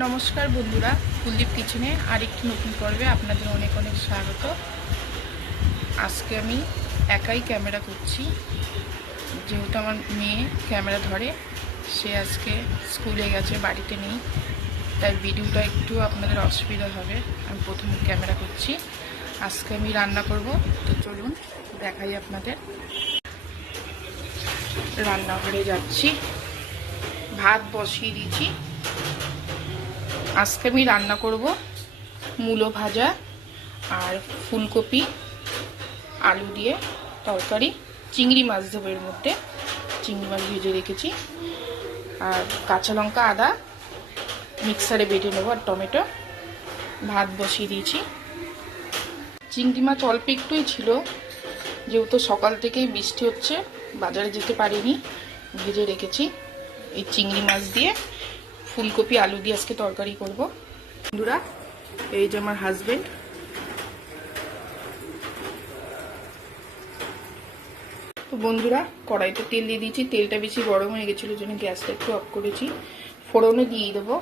নমস্কার বন্ধুরা, কুলদীপ কিচেনে আরেকটি নতুন পর্বে আপনাদের অনেক অনেক স্বাগত। আজকে আমি একাই ক্যামেরা করছি, যেহেতু আমার মেয়ে ক্যামেরা ধরে, সে আজকে স্কুলে গেছে, বাড়িতে নেই, তাই ভিডিওটা একটু আপনাদের অসুবিধা হবে। আমি প্রথম ক্যামেরা করছি। আজকে আমি রান্না করব, তো চলুন দেখাই আপনাদের। রান্নাঘরে যাচ্ছি, ভাত বসিয়ে দিয়েছি। আজকে আমি রান্না করব মূলো ভাজা আর ফুলকপি আলু দিয়ে তরকারি। চিংড়ি মাছ দেবো এর মধ্যে, চিংড়ি মাছ ভেজে রেখেছি। আর কাঁচা লঙ্কা আদা মিক্সারে বেটে নেবো, আর টমেটো। ভাত বসিয়ে দিয়েছি। চিংড়ি মাছ অল্প একটুই ছিল, যেহেতু সকাল থেকেই বৃষ্টি হচ্ছে, বাজারে যেতে পারিনি, ভেজে রেখেছি। এই চিংড়ি মাছ দিয়ে ফুলকপি আলু দিয়ে আজকে তরকারি করব। বন্ধুরা, এই যে আমার হাজবেন্ড। তো বন্ধুরা, কড়াইতে তেল দিয়ে দিয়েছি। তেলটা বেশি গরম হয়ে গেছিলো, জন্য গ্যাসটা একটু অফ করেছি। ফোড়নে দিয়ে দেবো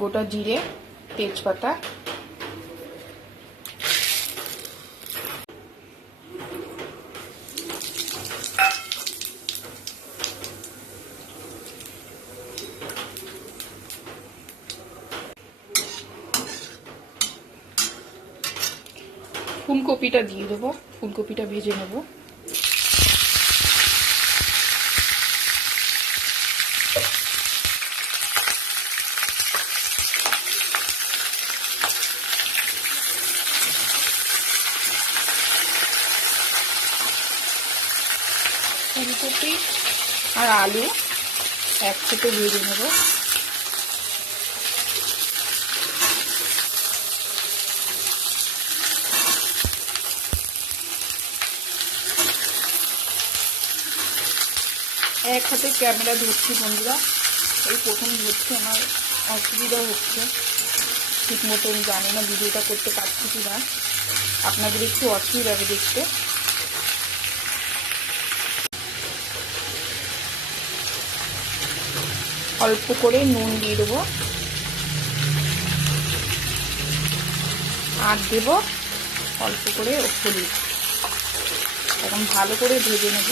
গোটা জিরে, তেজপাতা, ফুলকপিটা দিয়ে দেবো। ফুলকপিটা ভেজে নেব। ফুলকপি আর আলু একসাথে ভেজে নেব। এক হাতে ক্যামেরা ধরছি বন্ধুরা, এই প্রথম ধরছি, আমার অসুবিধা হচ্ছে, ঠিক মতন জানি না ভিডিওটা করতে পারছি কি না, আপনাদের একটু অসুবিধা হবে দেখতে। অল্প করে নুন দিয়ে দেবো, আর দেব অল্প করে হলুদ। এখন ভালো করে ভেজে নেব।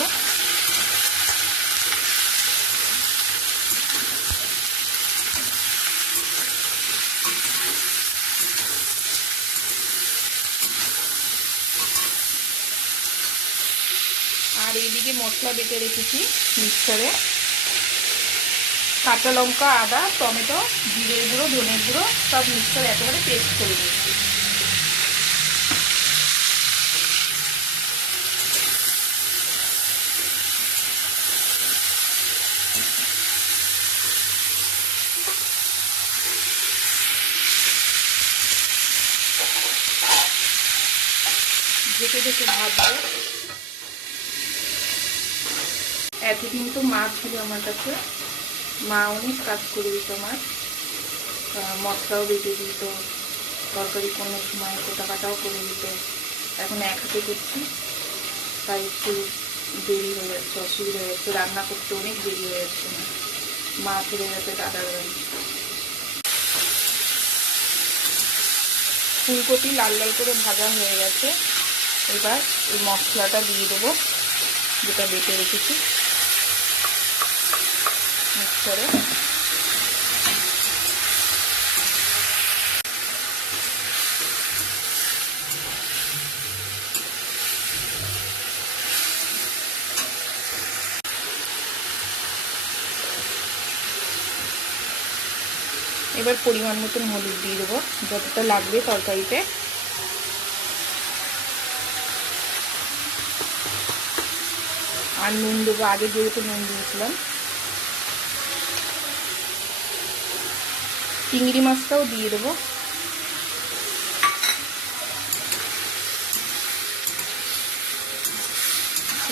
আর এইদিকে মশলা বেটে রেখেছি মিক্সারে। কাঁচা লঙ্কা, আদা, টমেটো, জিরের গুঁড়ো, ধনের গুঁড়ো সব মিক্সারে একেবারে পেস্ট করে দিচ্ছি। ঢেকে ঢেকে ভাজবো। এতদিন তো মা ছিল আমার কাছে, মা অনেক কাজ করে দিত আমার, মশলাও বেটে দিত, তরকারি কোনো সময় কোটা কাটাও করে দিত। এখন এক হাতে করছি, তাই একটু দেরি হয়ে যাচ্ছে, অসুবিধা হয়ে যাচ্ছে, রান্না করতে অনেক দেরি হয়ে যাচ্ছে। মা চলে গেছে দাদার বাড়ি। ফুলকপি লাল লাল করে ভাজা হয়ে গেছে। এবার এই মশলাটা দিয়ে দেবো, যেটা বেটে রেখেছি মিক্সারে। এবার পরিমাণ মতন হলুদ দিয়ে দেবো, যতটা লাগবে তরকারিতে। আর নুন দেবো, আগে যেহেতু নুন দিয়েছিলাম। চিংড়ি মাছটাও দিয়ে দেবো।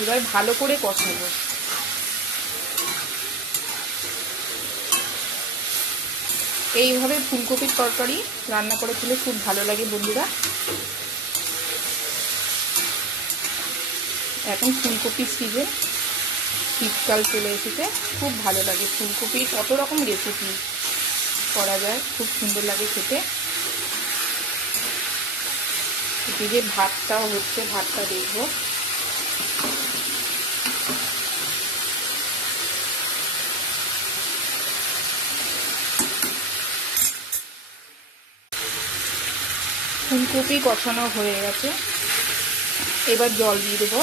এবার ভালো করে কষাবো। এইভাবে ফুলকপির তরকারি রান্না করে খেলে খুব ভালো লাগে বন্ধুরা। এখন ফুলকপির সিজন, শীতকাল চলে এসেছে, খুব ভালো লাগে ফুলকপির কত রকম রেসিপি। করা যায়, খুব সুন্দর লাগে খেতে। এদিকে ভাতটাও হচ্ছে, ভাতটা দেখবো। ফুলকপি কষানো হয়ে গেছে, এবার জল দিয়ে দেবো।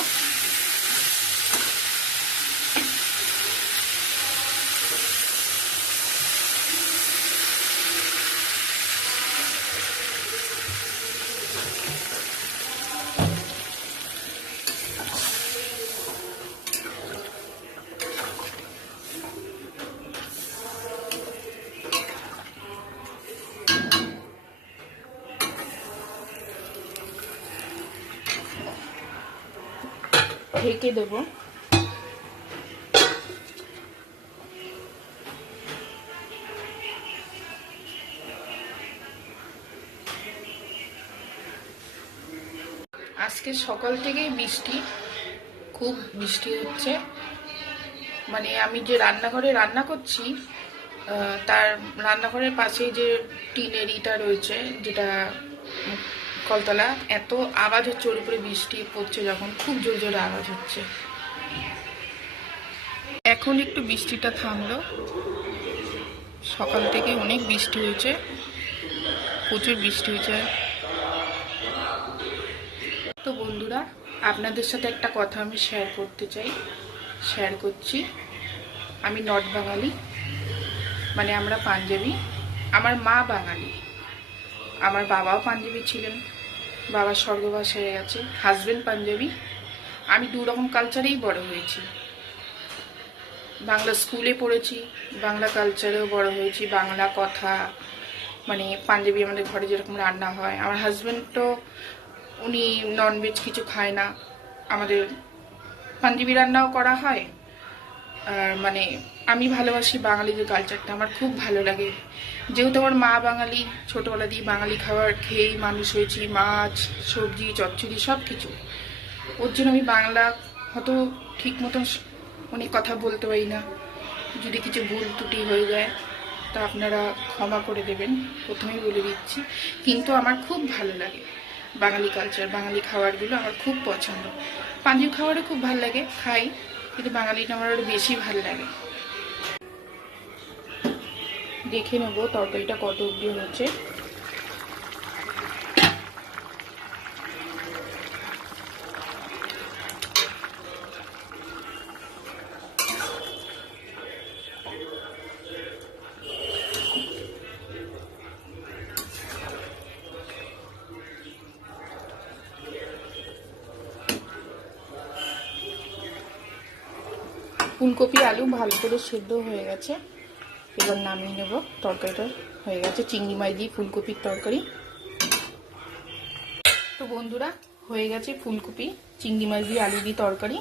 ঢেকে দেবো। আজকে সকাল থেকেই বৃষ্টি, খুব বৃষ্টি হচ্ছে। মানে আমি যে রান্নাঘরে রান্না করছি তার রান্নাঘরের পাশেই যে টিনের ইটা রয়েছে, যেটা কলতলা, এত আওয়াজ হচ্ছে ওর উপরে বৃষ্টি পড়ছে যখন, খুব জোর জোরে আওয়াজ হচ্ছে। এখন একটু বৃষ্টিটা থামলো, সকাল থেকে অনেক বৃষ্টি হয়েছে, প্রচুর বৃষ্টি হয়েছে। তো বন্ধুরা, আপনাদের সাথে একটা কথা আমি শেয়ার করছি। আমি নর্থ বাঙালি, মানে আমরা পাঞ্জাবি। আমার মা বাঙালি, আমার বাবাও পাঞ্জাবি ছিলেন, বাবা স্বর্গবাস হয়ে গেছে, হাজবেন্ড পাঞ্জাবি। আমি দু রকম কালচারেই বড় হয়েছি। বাংলা স্কুলে পড়েছি, বাংলা কালচারেও বড় হয়েছি, বাংলা কথা, মানে পাঞ্জাবি আমাদের ঘরে যেরকম রান্না হয়। আমার হাজবেন্ড তো উনি ননভেজ কিছু খায় না, আমাদের পাঞ্জাবি রান্নাও করা হয়। আর মানে আমি ভালোবাসি বাঙালিদের কালচারটা, আমার খুব ভালো লাগে। যেহেতু আমার মা বাঙালি, ছোটোবেলা দিয়ে বাঙালি খাবার খেয়েই মানুষ হয়েছি, মাছ সবজি চচ্চড়ি সব কিছু। ওর জন্য আমি বাংলা হয়তো ঠিক মতন অনেক কথা বলতে পারি না, যদি কিছু ভুল ত্রুটি হয়ে যায় তা আপনারা ক্ষমা করে দেবেন, প্রথমেই বলে দিচ্ছি। কিন্তু আমার খুব ভালো লাগে বাঙালি কালচার, বাঙালি খাবারগুলো আমার খুব পছন্দ। পাঞ্জাবি খাবারও খুব ভালো লাগে, খাই, কিন্তু বাঙালিটা আমার আরও বেশি ভালো লাগে। দেখে নেবো তরকারিটা কত অবধি হচ্ছে। ফুলকপি আলু ভালো করে সেদ্ধ হয়ে গেছে, এবার নামিয়ে নেব। তরকারিটা হয়ে গেছে, চিংড়ি মাছ দিয়ে ফুলকপির তরকারি। তো বন্ধুরা, হয়ে গেছে ফুলকপি চিংড়ি মাছ দিয়ে আলু দিয়ে তরকারি।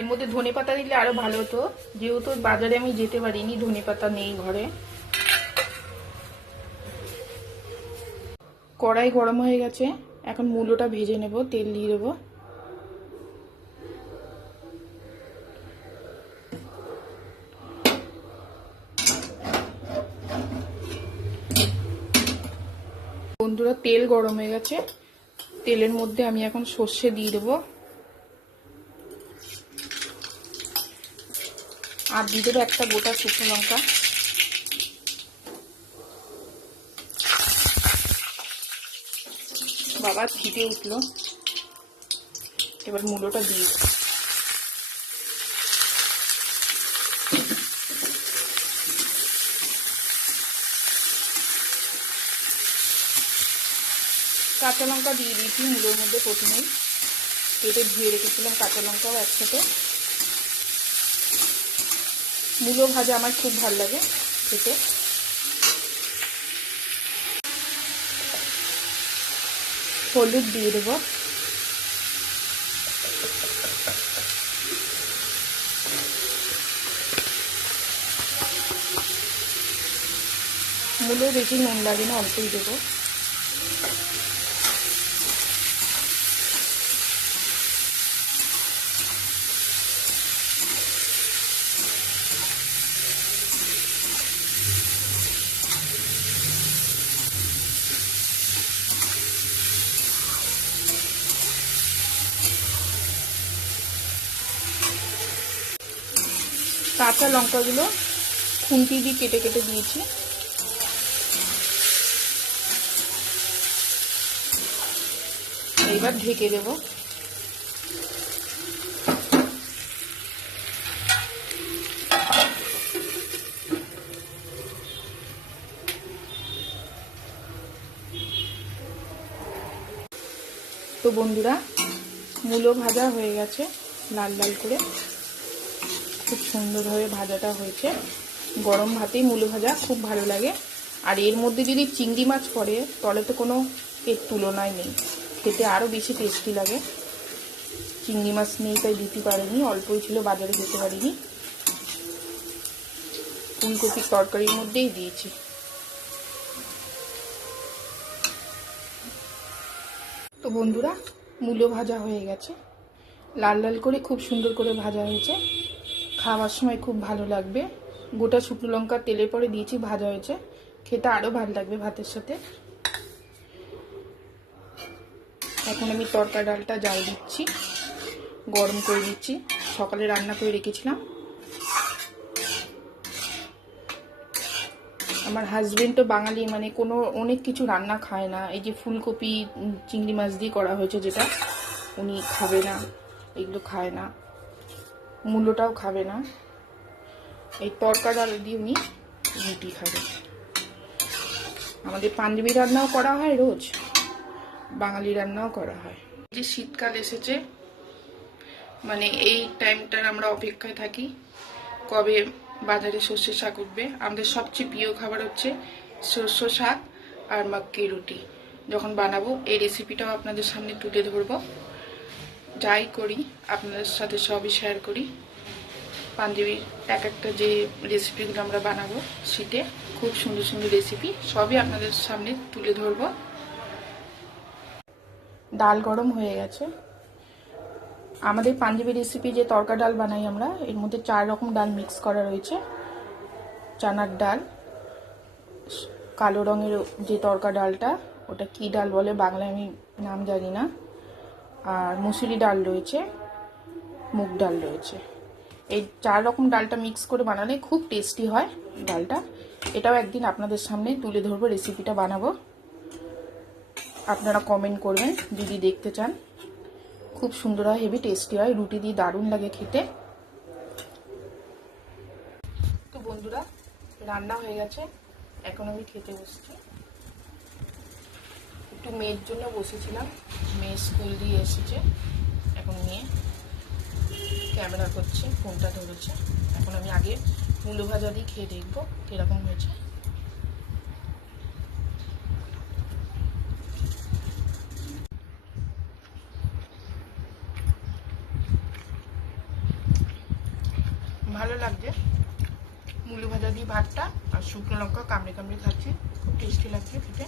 এর মধ্যে ধনে পাতা দিলে আরো ভালো হতো, যেহেতু বাজারে আমি যেতে পারিনি, ধনে পাতা নেই ঘরে। কড়াই গরম হয়ে গেছে, এখন মূলোটা ভেজে নেব, তেল দিয়ে দেবো। বন্ধুরা, তেল গরম হয়ে গেছে, তেলের মধ্যে আমি এখন সর্ষে দিয়ে দেবো, আর দিয়ে দেবো একটা গোটা শুকনো লঙ্কা। বাবা ছিটে উঠলো, এবার মূলোটা দিয়ে কাঁচা লঙ্কা দিয়ে দিয়েছি মূলোর মধ্যে, প্রথমেই কেটে ধুয়ে রেখেছিলাম কাঁচা লঙ্কাও একসাথে। মূলো ভাজা আমার খুব ভালো লাগে খেতে। হলুদ দিয়ে দেবো, মূলো বেশি নুন লাগে না, অল্পই দেবো। কাঁচা লঙ্কাগুলো খুন্তি দিয়ে কেটে কেটে দিয়েছি। এইবার ঢেকে দেব। তো বন্ধুরা, মূলো ভাজা হয়ে গেছে লাল লাল করে, খুব সুন্দরভাবে ভাজাটা হয়েছে। গরম ভাতেই মূলো ভাজা খুব ভালো লাগে। আর এর মধ্যে যদি চিংড়ি মাছ পড়ে তাহলে তো কোনো এর তুলনায় নেই, খেতে আরও বেশি টেস্টি লাগে। চিংড়ি মাছ নেই তাই দিতে পারিনি, অল্পই ছিল, বাজারে যেতে পারিনি। ফুলকপির তরকারির মধ্যেই দিয়েছি। তো বন্ধুরা, মূলো ভাজা হয়ে গেছে, লাল লাল করে খুব সুন্দর করে ভাজা হয়েছে। খাওয়ার সময় খুব ভালো লাগবে। গোটা শুকনো লঙ্কা তেলে পরে দিয়েছি, ভাজা হয়েছে, খেতে আরও ভালো লাগবে ভাতের সাথে। এখন আমি তরকা ডালটা জাল দিচ্ছি, গরম করে দিচ্ছি। সকালে রান্না করে রেখেছিলাম। আমার হাজবেন্ড তো বাঙালি, মানে কোনো অনেক কিছু রান্না খায় না। এই যে ফুলকপি চিংড়ি মাছ দিয়ে করা হয়েছে যেটা, উনি খাবে না, এগুলো খায় না। মূলোটাও খাবে না। এই তরকা ডাল দিয়ে উনি রুটি খাবে। আমাদের পাঞ্জাবি রান্নাও করা হয় রোজ, বাঙালি রান্নাও করা হয়। যে শীতকাল এসেছে, মানে এই টাইমটার আমরা অপেক্ষায় থাকি কবে বাজারে সর্ষে শাক উঠবে। আমাদের সবচেয়ে প্রিয় খাবার হচ্ছে সর্ষে শাক আর মাক্কি রুটি। যখন বানাবো এই রেসিপিটাও আপনাদের সামনে তুলে ধরবো। যাই করি আপনাদের সাথে সবই শেয়ার করি। পাঞ্জাবির এক একটা যে রেসিপিগুলো আমরা বানাবো শীতে, খুব সুন্দর সুন্দর রেসিপি, সবই আপনাদের সামনে তুলে ধরবো। ডাল গরম হয়ে গেছে। আমাদের পাঞ্জাবি রেসিপি যে তরকা ডাল বানাই আমরা, এর মধ্যে 4 রকম ডাল মিক্স করা রয়েছে। চানার ডাল, কালো রঙের যে তরকা ডালটা, ওটা কি ডাল বলে বাংলায় আমি নাম জানি না, আর মুসুরি ডাল রয়েছে, মুগ ডাল রয়েছে। এই 4 রকম ডালটা মিক্স করে বানালে খুব টেস্টি হয় ডালটা। এটাও একদিন আপনাদের সামনে তুলে ধরবো, রেসিপিটা বানাবো। আপনারা কমেন্ট করবেন যদি দেখতে চান। খুব সুন্দর হয়, হেভি টেস্টি হয়, রুটি দিয়ে দারুণ লাগে খেতে। তো বন্ধুরা, রান্না হয়ে গেছে, এখন আমি খেতে বসছি। একটু মেয়ের জন্য বসেছিলাম, মেয়ে স্কুল দিয়ে এসেছে, এখন নিয়ে ক্যামেরা করছে, ফোনটা ধরেছে। এখন আমি আগে মূলো ভাজা দিয়ে খেয়ে দেখবো কিরকম হয়েছে। ভালো লাগছে মূলো ভাজা দিয়ে ভাতটা, আর শুকনো লঙ্কা কামড়ে কামড়ে খাচ্ছি, খুব টেস্টি লাগছে খেতে।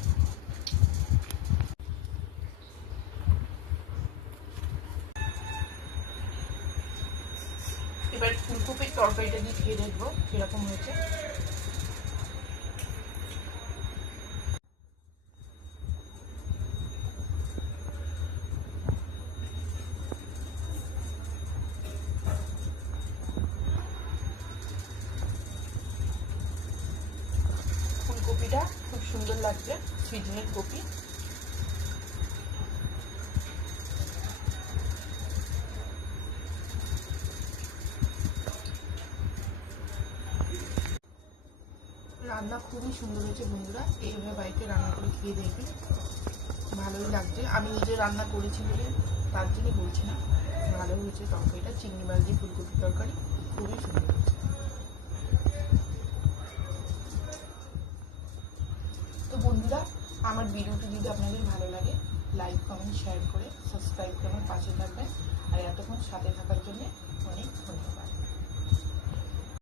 এবার ফুলকপির তরকারিটা দিয়ে খেয়ে দেখবো কিরকম হয়েছে। ফুলকপিটা খুব সুন্দর লাগছে, সিজনের কপি। রান্না খুবই সুন্দর হয়েছে বন্ধুরা, এইভাবে বাড়িতে রান্না করে খেয়ে দেখবেন, ভালোই লাগছে। আমি নিজে রান্না করেছি বলে তার জন্য বলছি না, ভালো হয়েছে। তরকারিটা চিংড়ি মাছ দিয়ে ফুলকপির তরকারি খুবই সুন্দর হয়েছে। তো বন্ধুরা, আমার ভিডিওটি যদি আপনাদের ভালো লাগে, লাইক কমেন্ট শেয়ার করে সাবস্ক্রাইব করে আমার পাশে থাকবেন। আর এতক্ষণ সাথে থাকার জন্য অনেক ধন্যবাদ।